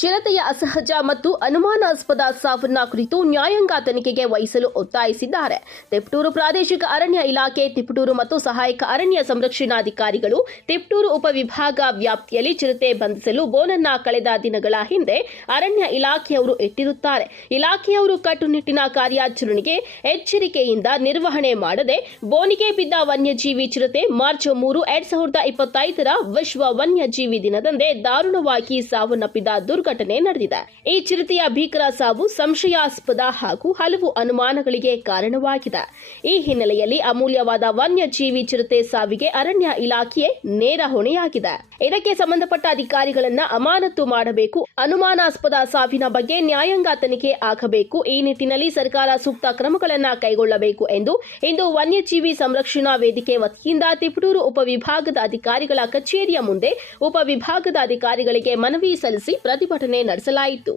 ಚಿರತೆಯ ಅಸಹಜ ಮತ್ತು ಅನುಮಾನಾಸ್ಪದ ಸಾವನ್ನ ಕುರಿತು ನ್ಯಾಯಾಂಗ ತನಿಖೆಗೆ ವಹಿಸಲು ಒತ್ತಾಯಿಸಿದ್ದಾರೆ. ತಿಪಟೂರು ಪ್ರಾದೇಶಿಕ ಅರಣ್ಯ ಇಲಾಖೆ, ತಿಪಟೂರು ಮತ್ತು ಸಹಾಯಕ ಅರಣ್ಯ ಸಂರಕ್ಷಣಾಧಿಕಾರಿಗಳು ತಿಪಟೂರು ಉಪವಿಭಾಗ ವ್ಯಾಪ್ತಿಯಲ್ಲಿ ಚಿರತೆ ಬಂಧಿಸಲು ಬೋನನ್ನ ಕಳೆದ ದಿನಗಳ ಹಿಂದೆ ಅರಣ್ಯ ಇಲಾಖೆಯವರು ಇಟ್ಟಿರುತ್ತಾರೆ. ಇಲಾಖೆಯವರು ಕಟ್ಟುನಿಟ್ಟಿನ ಕಾರ್ಯಾಚರಣೆಗೆ ಎಚ್ಚರಿಕೆಯಿಂದ ನಿರ್ವಹಣೆ ಮಾಡದೆ ಬೋನಿಗೆ ಬಿದ್ದ ವನ್ಯಜೀವಿ ಚಿರತೆ ಮಾರ್ಚ್ 3, 2025ರ ವಿಶ್ವ ವನ್ಯಜೀವಿ ದಿನದಂದೇ ದಾರುಣವಾಗಿ ಸಾವನ್ನಪ್ಪಿದ ಘಟನೆ ನಡೆದಿದೆ. ಈ ಚಿರತೆಯ ಭೀಕರ ಸಾವು ಸಂಶಯಾಸ್ಪದ ಹಾಗೂ ಹಲವು ಅನುಮಾನಗಳಿಗೆ ಕಾರಣವಾಗಿದೆ. ಈ ಹಿನ್ನೆಲೆಯಲ್ಲಿ ಅಮೂಲ್ಯವಾದ ವನ್ಯಜೀವಿ ಚಿರತೆ ಸಾವಿಗೆ ಅರಣ್ಯ ಇಲಾಖೆಯೇ ನೇರ ಹೊಣೆಯಾಗಿದೆ. ಇದಕ್ಕೆ ಸಂಬಂಧಪಟ್ಟ ಅಧಿಕಾರಿಗಳನ್ನ ಅಮಾನತು ಮಾಡಬೇಕು. ಅನುಮಾನಾಸ್ಪದ ಸಾವಿನ ಬಗ್ಗೆ ನ್ಯಾಯಾಂಗ ತನಿಖೆ ಆಗಬೇಕು. ಈ ನಿಟ್ಟಿನಲ್ಲಿ ಸರ್ಕಾರ ಸೂಕ್ತ ಕ್ರಮಗಳನ್ನು ಕೈಗೊಳ್ಳಬೇಕು ಎಂದು ಇಂದು ವನ್ಯಜೀವಿ ಸಂರಕ್ಷಣಾ ವೇದಿಕೆ ವತಿಯಿಂದ ತಿಪಟೂರು ಉಪವಿಭಾಗದ ಅಧಿಕಾರಿಗಳ ಕಚೇರಿಯ ಮುಂದೆ ಉಪವಿಭಾಗದ ಅಧಿಕಾರಿಗಳಿಗೆ ಮನವಿ ಸಲ್ಲಿಸಿ ಪ್ರತಿಭಟನೆ ನಡೆಸಲಾಯಿತು.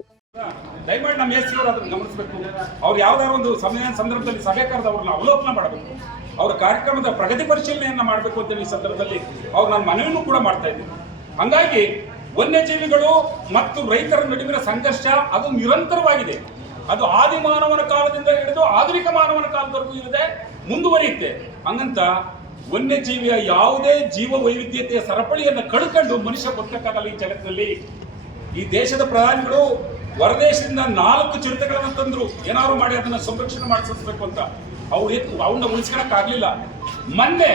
ದಯಮಾಡಿ ನಮ್ಮ ಎಸ್ಸಿಯವರು ಅದನ್ನು ಗಮನಿಸಬೇಕು. ಅವ್ರು ಯಾವ್ದಾದ್ರು ಒಂದು ಸಂದರ್ಭದಲ್ಲಿ ಸಭೆ ಕರೆದವ್ರನ್ನ ಅವಲೋಕನ ಮಾಡಬೇಕು. ಅವರ ಕಾರ್ಯಕ್ರಮದ ಪ್ರಗತಿ ಪರಿಶೀಲನೆಯನ್ನ ಮಾಡಬೇಕು ಅಂತ ಈ ಸಂದರ್ಭದಲ್ಲಿ ಅವ್ರು ನಾನು ಮನವಿಯನ್ನು ಕೂಡ ಮಾಡ್ತಾ ಇದ್ದೀನಿ. ಹಂಗಾಗಿ ವನ್ಯಜೀವಿಗಳು ಮತ್ತು ರೈತರ ನಡುವಿನ ಸಂಘರ್ಷ ಅದು ನಿರಂತರವಾಗಿದೆ. ಅದು ಆದಿಮಾನವನ ಕಾಲದಿಂದ ಹಿಡಿದು ಆಧುನಿಕ ಮಾನವನ ಕಾಲದವರೆಗೂ ಇರದೆ ಮುಂದುವರಿಯುತ್ತೆ. ಹಂಗಂತ ವನ್ಯಜೀವಿಯ ಯಾವುದೇ ಜೀವ ವೈವಿಧ್ಯತೆಯ ಸರಪಳಿಯನ್ನು ಕಳ್ಕೊಂಡು ಮನುಷ್ಯ ಬದುಕಕ್ಕಾಗಲ್ಲ ಈ ಜಗತ್ತಿನಲ್ಲಿ. ಈ ದೇಶದ ಪ್ರಧಾನಿಗಳು ಹೊರದೇಶದಿಂದ 4 ಚಿರತೆಗಳನ್ನು ತಂದ್ರು, ಏನಾದ್ರು ಮಾಡಿ ಅದನ್ನ ಸಂರಕ್ಷಣೆ ಮಾಡಿಸಬೇಕು ಅಂತ. ಅವನ್ನ ಉಳಿಸ್ಕೊಳಕ್ ಆಗ್ಲಿಲ್ಲ. ಮೊನ್ನೆ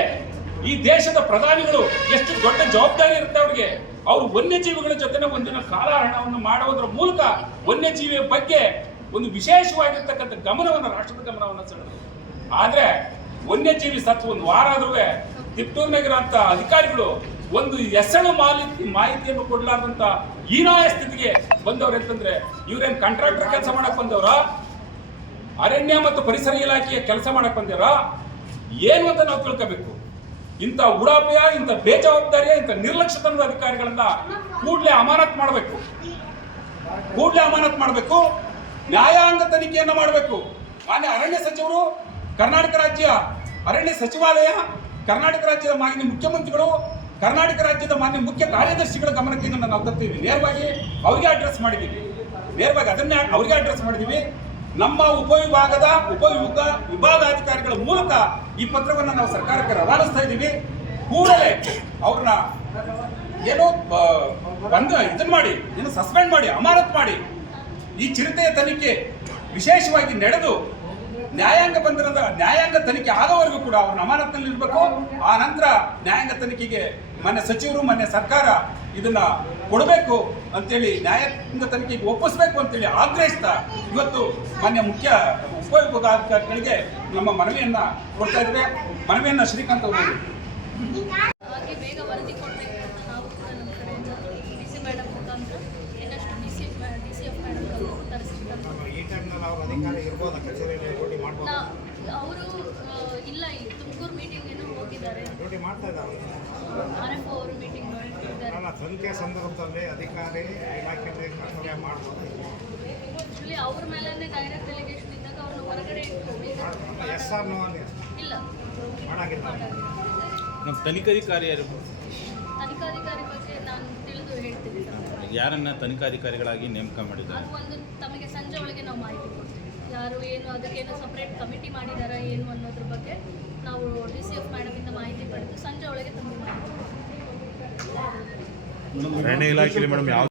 ಈ ದೇಶದ ಪ್ರಧಾನಿಗಳು ಎಷ್ಟು ದೊಡ್ಡ ಜವಾಬ್ದಾರಿ ಇರುತ್ತೆ ಅವ್ರಿಗೆ. ಅವರು ವನ್ಯಜೀವಿಗಳ ಜೊತೆ ಒಂದಿನ ಕಾಲಹರಣವನ್ನು ಮಾಡುವುದರ ಮೂಲಕ ವನ್ಯಜೀವಿಯ ಬಗ್ಗೆ ಒಂದು ವಿಶೇಷವಾಗಿರ್ತಕ್ಕಂಥ ಗಮನವನ್ನು, ರಾಷ್ಟ್ರದ ಗಮನವನ್ನು ಸೆಳೆದರು. ಆದ್ರೆ ವನ್ಯಜೀವಿ ಸತ್ತು 1 ವಾರ ಆದ್ರೂ ತಿಪಟೂರಿನಾಗಿರುವಂತ ಅಧಿಕಾರಿಗಳು ಒಂದು ಎಸಳು ಮಾಹಿತಿಯನ್ನು ಕೊಡಲಾರ್ದಂತ ಹೀನಾಯ ಸ್ಥಿತಿಗೆ ಬಂದವ್ರು. ಅಂತಂದ್ರೆ ಇವ್ರೇನ್ ಕಾಂಟ್ರಾಕ್ಟರ್ ಕೆಲಸ ಮಾಡಕ್ ಬಂದವ್ರ, ಅರಣ್ಯ ಮತ್ತು ಪರಿಸರ ಇಲಾಖೆಯ ಕೆಲಸ ಮಾಡಕ್ ಬಂದವ್ರ, ಏನು ಅಂತ ನಾವು ತಿಳ್ಕೋಬೇಕು. ಇಂಥ ಉಡಾಪೆಯ, ಇಂಥ ಬೇಜವಾಬ್ದಾರಿಯ, ಇಂಥ ನಿರ್ಲಕ್ಷ್ಯತನದ ಅಧಿಕಾರಿಗಳನ್ನ ಕೂಡಲೇ ಅಮಾನತ್ ಮಾಡಬೇಕು. ನ್ಯಾಯಾಂಗ ತನಿಖೆಯನ್ನ ಮಾಡಬೇಕು. ಮಾನ್ಯ ಅರಣ್ಯ ಸಚಿವರು, ಕರ್ನಾಟಕ ರಾಜ್ಯ ಅರಣ್ಯ ಸಚಿವಾಲಯ, ಕರ್ನಾಟಕ ರಾಜ್ಯದ ಮಾನ್ಯ ಮುಖ್ಯಮಂತ್ರಿಗಳು, ಕರ್ನಾಟಕ ರಾಜ್ಯದ ಮಾನ್ಯ ಮುಖ್ಯ ಕಾರ್ಯದರ್ಶಿಗಳ ಗಮನಕ್ಕೆ ನಾವು ತರ್ತೀವಿ. ನೇರವಾಗಿ ಅವರಿಗೆ ಅಡ್ರೆಸ್ ಮಾಡಿದ್ದೀವಿ. ನಮ್ಮ ವಿಭಾಗಾಧಿಕಾರಿಗಳ ಮೂಲಕ ಈ ಪತ್ರವನ್ನು ನಾವು ಸರ್ಕಾರಕ್ಕೆ ರವಾನಿಸ್ತಾ ಇದ್ದೀವಿ. ಕೂಡಲೇ ಅವ್ರನ್ನ ಸಸ್ಪೆಂಡ್ ಮಾಡಿ, ಅಮಾನತ್ ಮಾಡಿ, ಈ ಚಿರತೆಯ ತನಿಖೆ ವಿಶೇಷವಾಗಿ ನಡೆದು ನ್ಯಾಯಾಂಗ ತನಿಖೆ ಆಗೋವರೆಗೂ ಕೂಡ ಅವ್ರನ್ನ ಅಮಾನತ್ನಲ್ಲಿ ಇರಬೇಕು. ಆ ನಂತರ ನ್ಯಾಯಾಂಗ ತನಿಖೆಗೆ ಮಾನ್ಯ ಸಚಿವರು, ಮಾನ್ಯ ಸರ್ಕಾರ ಇದನ್ನ ಕೊಡಬೇಕು ಅಂತೇಳಿ, ನ್ಯಾಯಾಂಗ ತನಿಖೆಗೆ ಒಪ್ಪಿಸಬೇಕು ಅಂತೇಳಿ ಆಗ್ರಹಿಸ್ತಾ ಇವತ್ತು ಮಾನ್ಯ ಮುಖ್ಯ ಉಪವಿಭಾಗಾಧಿಕಾರಿಗಳಿಗೆ ನಮ್ಮ ಮನವಿಯನ್ನ ಕೊಡ್ತಾ ಇದ್ದೇವೆ. ಮನವಿಯನ್ನ ಶ್ರೀಕಾಂತ್ ಅವರು ಬೇಗ ವರದಿ ಕೊಡಬೇಕು ಅಂತ ನಾವು ಕೂಡ ನಮ್ಮ ಕಡೆಯಿಂದ ಡಿಸಿ ಮೇಡಮ್ ಮುಖಾಂತರ ಇನ್ನಷ್ಟು ಡಿಸಿಎಫ್ ಮೇಡಮ್ ಅವರು ಇಲ್ಲ, ಈ ತುಮಕೂರು ಮೀಟಿಂಗ್ ಏನೋ ಹೋಗಿದ್ದಾರೆ. RFO ಅವರು ಮೀಟಿಂಗ್ ಮಾಡಿದ್ದಾರೆ. ತನಿಖೆ ಸಂದರ್ಭದಲ್ಲಿ ಅಧಿಕಾರಿ ಇಲಾಖೆಯಲ್ಲಿ ಕರ್ತವ್ಯ ಮಾಡ್ಬೋದು. ಆಕ್ಚುಲಿ ಅವ್ರ ಮೇಲೆ ಡೈರೆಕ್ಟ್ ಡೆಲಿಗೇಷನ್ ಇದ್ದಾಗ ಅವ್ರನ್ನ ಹೊರಗಡೆ ಇಲ್ಲ ಮಾಡಾಗಿಲ್ಲ. ನಮ್ಮ ತನಿಖಾಧಿಕಾರಿ ಯಾರು? ತನಿಖಾಧಿಕಾರಿ ಬಗ್ಗೆ ನಾನು ತಿಳಿದು ಹೇಳ್ತೀನಿ. ಯಾರನ್ನ ತನಿಖಾಧಿಕಾರಿಗಳಾಗಿ ನೇಮಕ ಮಾಡಿದ್ದಾರೆ? ಅದು ಒಂದು ತಮಗೆ ಸಂಜೆ ಒಳಗೆ ನಾವು ಮಾಹಿತಿ ಕೊಡ್ತೀವಿ. ಯಾರು ಏನು, ಅದಕ್ಕೇನು ಸಪ್ರೇಟ್ ಕಮಿಟಿ ಮಾಡಿದಾರಾ ಏನು ಅನ್ನೋದ್ರ ಬಗ್ಗೆ ನಾವು DCF ಮೇಡಮಿಂದ ಮಾಹಿತಿ ಪಡೆದು ಸಂಜೆ ಒಳಗೆ ತಮಗೆ ಮಾಹಿತಿ ಕೊಡ್ತೀವಿ. ಅರಣ್ಯ ಇಲಾಖೆಯಲ್ಲಿ ಮೇಡಮ್ ಯಾವ